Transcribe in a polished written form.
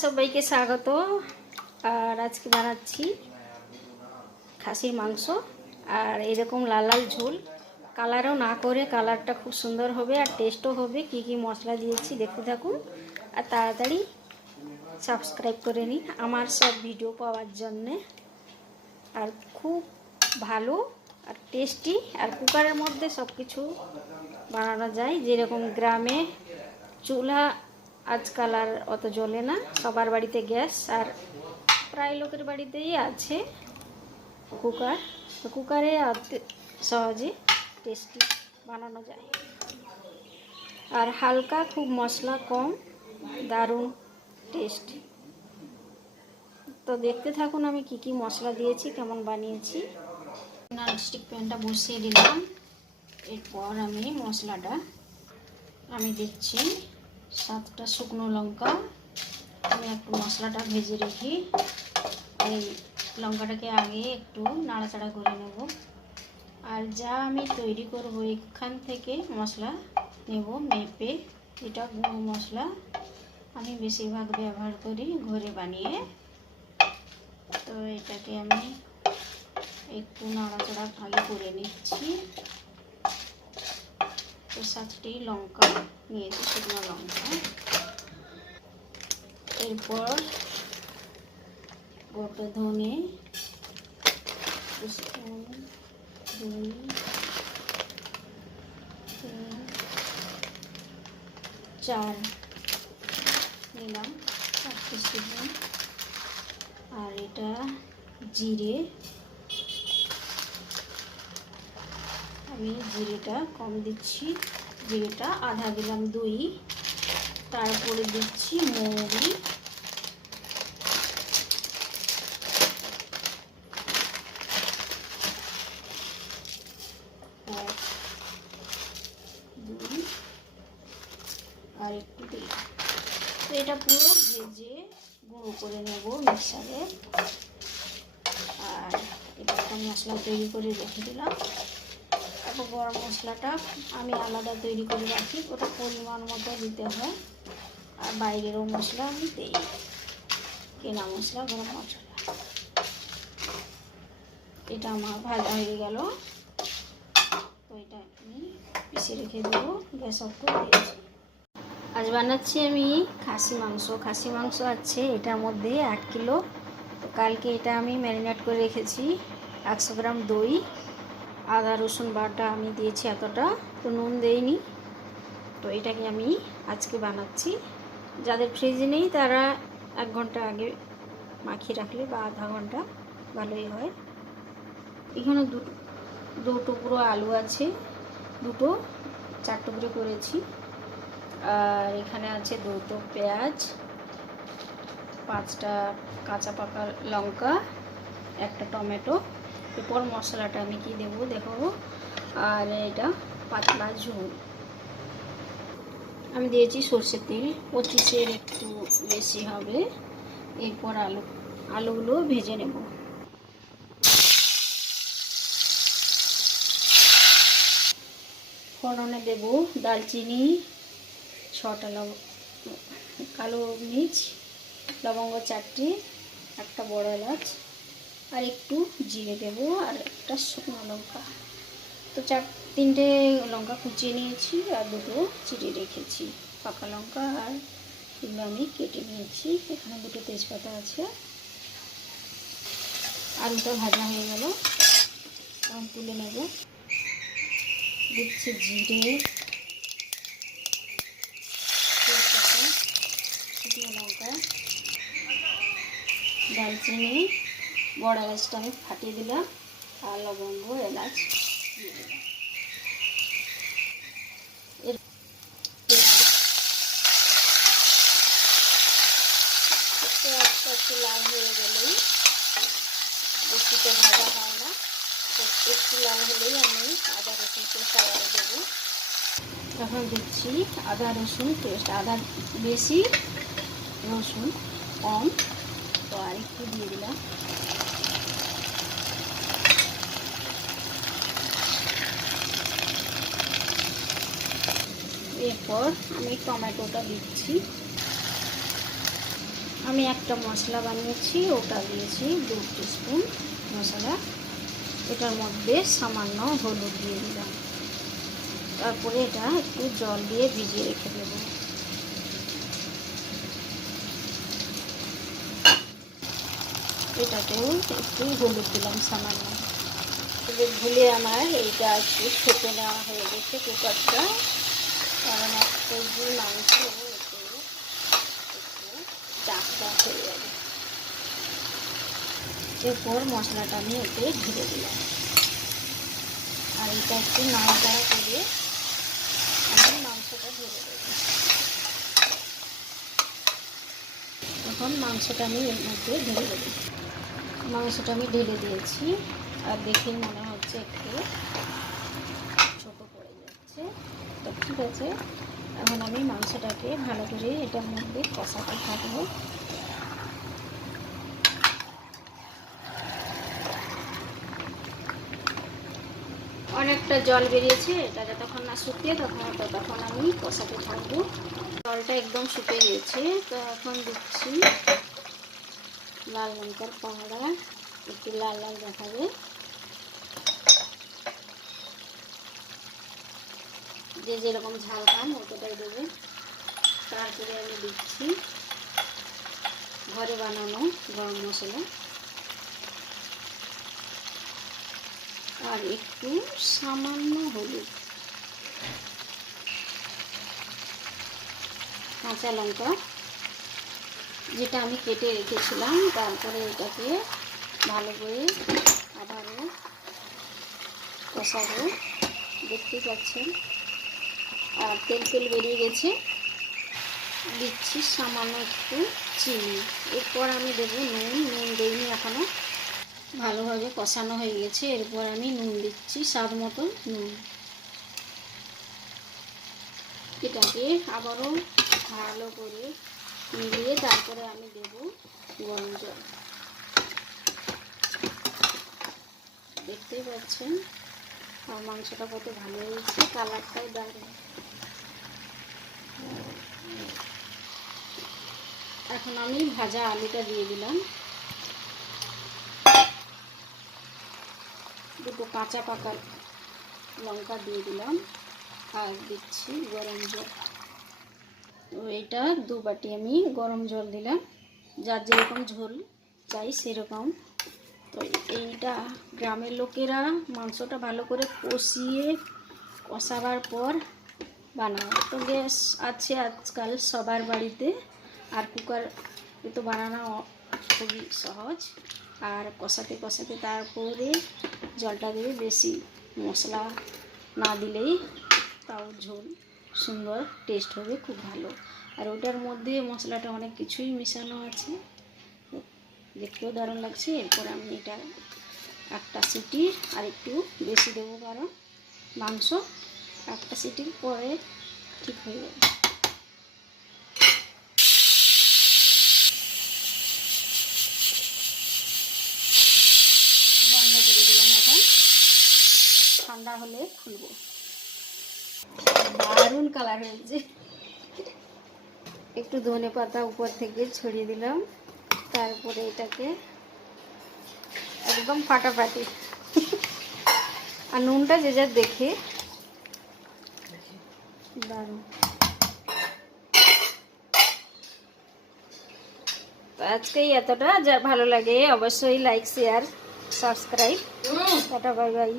সবাইকে স্বাগত। আর আজকে বানাচ্ছি খাসির মাংস। আর এরকম লাল লাল ঝোল, কালারও না করে, কালারটা খুব সুন্দর হবে আর টেস্টও হবে। কি কি মশলা দিয়েছি দেখতে থাকুন আর তাড়াতাড়ি সাবস্ক্রাইব করে নিন আমার সব ভিডিও পাওয়ার জন্যে। আর খুব ভালো আর টেস্টি, আর কুকারের মধ্যে সব কিছু বানানো যায়। যেরকম গ্রামে চুলা আজকাল আর অত জ্বলে না, সবার বাড়িতে গ্যাস, আর প্রায় লোকের বাড়িতেই আছে কুকার। তো কুকারে সহজে টেস্টি বানানো যায়। আর হালকা, খুব মশলা কম, দারুণ টেস্ট। তো দেখতে থাকুন আমি কি কি মশলা দিয়েছি, কেমন বানিয়েছি। ননস্টিক প্যানটা বসিয়ে দিলাম। এরপর আমি মশলাটা দিচ্ছি 7টা শুকনো লঙ্কা। আমি একটু মশলাটা ভেজে রেখি। এই লঙ্কাটাকে আগে একটু নাড়াচাড়া করে নেব। আর যা আমি তৈরি করব এখান থেকে মশলা নেব মেপে। এটা গুঁড়ো মশলা আমি বেশিরভাগ ব্যবহার করি ঘরে বানিয়ে। তো এটাকে আমি একটু নাড়াচাড়া আগে করে নিচ্ছি। তো 7টি লঙ্কা নিয়েছি, শুকনো লঙ্কা। এরপর গোটা ধনে 4 নিলাম, 4 টিস্পুন। আর এটা জিরে, আমি জিরেটা কম দিচ্ছি, জিরেটা আধা দিলাম 2। তারপরে দিচ্ছি মৌরি, আর একটু দিলাম। তো এটা পুরো ভেজে গুঁড়ো করে নেব মিক্সারে। আর এটা একটা মশলা তৈরি করে রেখে দিলাম। তারপর গরম মশলাটা আমি আলাদা তৈরি করে রাখি, ওটা পরিমাণ মতো দিতে হয়। আর বাইরেরও মশলা আমি দিই, কেনা মশলা, গরম মশলা। এটা আমার ভাজা হয়ে গেল। তো এটা আমি পিষে রেখে দেবো, গ্যাস অফ করে দিয়েছি। আজ বানাচ্ছি আমি খাসি মাংস। খাসি মাংস আছে এটার মধ্যে 8 কিলো। তো কালকে এটা আমি ম্যারিনেট করে রেখেছি। 100 গ্রাম দই, আদা রসুন বাটা আমি দিয়েছি এতটা, তো নুন দেইনি। তো এটাকে আমি আজকে বানাচ্ছি। যাদের ফ্রিজে নেই তারা 1 ঘন্টা আগে মাখিয়ে রাখলে বা আধা ঘন্টা ভালোই হয়। এখানে দু টুকরো আলু আছে, 4 টুকরো করেছি। আর এখানে আছে 2 পেঁয়াজ, 5টা কাঁচা পাকা লঙ্কা, 1টা টমেটো। এরপর মশলাটা আমি কি দেবো দেখাবো। আর এটা পাতলা ঝোল আমি দিয়েছি সরষের তেল, 25-এর একটু বেশি হবে। এরপর আলুগুলো ভেজে নেব। ফোড়নে দেব দারচিনি, 6টা কালো মরিচ, লবঙ্গ 4টি, 1টা বড় এলাচ, আর একটু জিরে দেব, আর 1টা শুকনো লঙ্কা। তো 3টে লঙ্কা কুচিয়ে নিয়েছি, আর 2টো চিড়ে রেখেছি পাকা লঙ্কা, আর এগুলো আমি কেটে নিয়েছি। এখানে 2টো তেজপাতা আছে। আলুটা ভাজা হয়ে গেল, এখন তুলে নেব। দিচ্ছি জিরে, তেজপাতা, শুকনো লঙ্কা, দারচিনি, বড় এলাচটা আমি ফাটিয়ে দিলাম, আর লবঙ্গ এলাচ দিয়ে দিলাম। পেঁয়াজটা একটু লাল হয়ে গেলেই, বেশি তো ভাজা হয় না, তো একটু লাল হলেই আমি আদা রসুন পেস্ট আবার দেবো। এখন দিচ্ছি আদা রসুন পেস্ট, আদা বেশি রসুন কম, তো আর একটু দিয়ে দিলাম। এরপর আমি টমেটোটা দিচ্ছি। আমি একটা মশলা বানিয়েছি, ওটা দিয়েছি 2 টিস্পুন মশলা। এটার মধ্যে সামান্য হলুদ দিয়ে দিলাম। তারপরে এটা একটু জল দিয়ে ভিজিয়ে রেখে দেবো। এটাতেও একটু হলুদ দিলাম সামান্য। ভুলে আমার এইটা একটু ছোটো নেওয়া হয়ে গেছে কুকারটা, কারণ 1 কেজি মাংস এতে একটু চাপ হয়ে যাবে। এরপর মশলাটা আমি এতে ঢেলে দিলাম, আর এটা একটু নাড়াচাড়া করে আমি মাংসটা ঢেলে দেবো। এখন মাংসটা আমি এর মধ্যে ঢেলে দেবো। মাংসটা আমি ঢেলে দিয়েছি, আর দেখেই মনে হচ্ছে একটু ছোটো পড়ে যাচ্ছে। তো ঠিক আছে, এখন আমি মাংসটাকে ভালো করে এটার মধ্যে কষাতে থাকবো। অনেকটা জল বেরিয়েছে, এটা যতক্ষণ না শুকিয়ে ততক্ষণ আমি কষাতে থাকবো। জলটা একদম শুকিয়ে গেছে, তো এখন দিচ্ছি লাল লঙ্কার পাউডার, একটু লাল লাল দেখাবে। যে যেরকম ঝাল খান অতটাই দেবে। তারপরে আমি দিচ্ছি ঘরে বানানো গরম মশলা, আর একটু সামান্য হলুদ, কাঁচা লঙ্কা যেটা আমি কেটে রেখেছিলাম। তারপরে এটাকে ভালো করে আবারও কষাবো। দেখতেই পাচ্ছেন, আর তেল তেল বেরিয়ে গেছে। দিচ্ছি সামান্য একটু চিনি। এরপর আমি দেবো নুন। নুন দিইনি এখনও, ভালোভাবে কষানো হয়ে গেছে। এরপর আমি নুন দিচ্ছি স্বাদ মতো নুন। এটাকে আবারও ভালো করে মিলিয়ে তারপরে আমি দেব গরম জল। দেখতেই পাচ্ছেন আর মাংসটা কত ভালো হয়েছে, কালারটাই দারুণ। এখন আমি ভাজা আলুটা দিয়ে দিলাম, দুটো কাঁচা পাকা লঙ্কা দিয়ে দিলাম, আর দিচ্ছি গরম জল। তো এটা 2 বাটি আমি গরম জল দিলাম, যার যেরকম ঝোল চাই সেরকম। তো এইটা গ্রামের লোকেরা মাংসটা ভালো করে কষাবার পর বানায়। তো গ্যাস আছে আজকাল সবার বাড়িতে, আর কুকার তো বানানো খুবই সহজ। আর কষাতে কষাতে তারপরে জলটা দিয়ে, বেশি মশলা না দিলেই তাও ঝোল সুন্দর টেস্ট হবে, খুব ভালো। আর ওটার মধ্যে মশলাটা অনেক কিছুই মেশানো আছে, দেখতেও দারুণ লাগছে। এরপর আমি এটা একটা সিটি আর একটু বেশি দেবো, কারণ মাংস একটা সিটির পরে ঠিক হয়ে যাবে। বন্ধ করে দিলাম, এখন ঠান্ডা হলে খুলবো। দারুণ কালার হয়েছে। একটু ধনে পাতা উপর থেকে ছড়িয়ে দিলাম, তারপরে এটাকে একদম ফাটাফাটি। আর নুনটা যে যার দেখে দারুণ। তো আজকেই এতটা, যা ভালো লাগে অবশ্যই like share subscribe. Tata bye bye.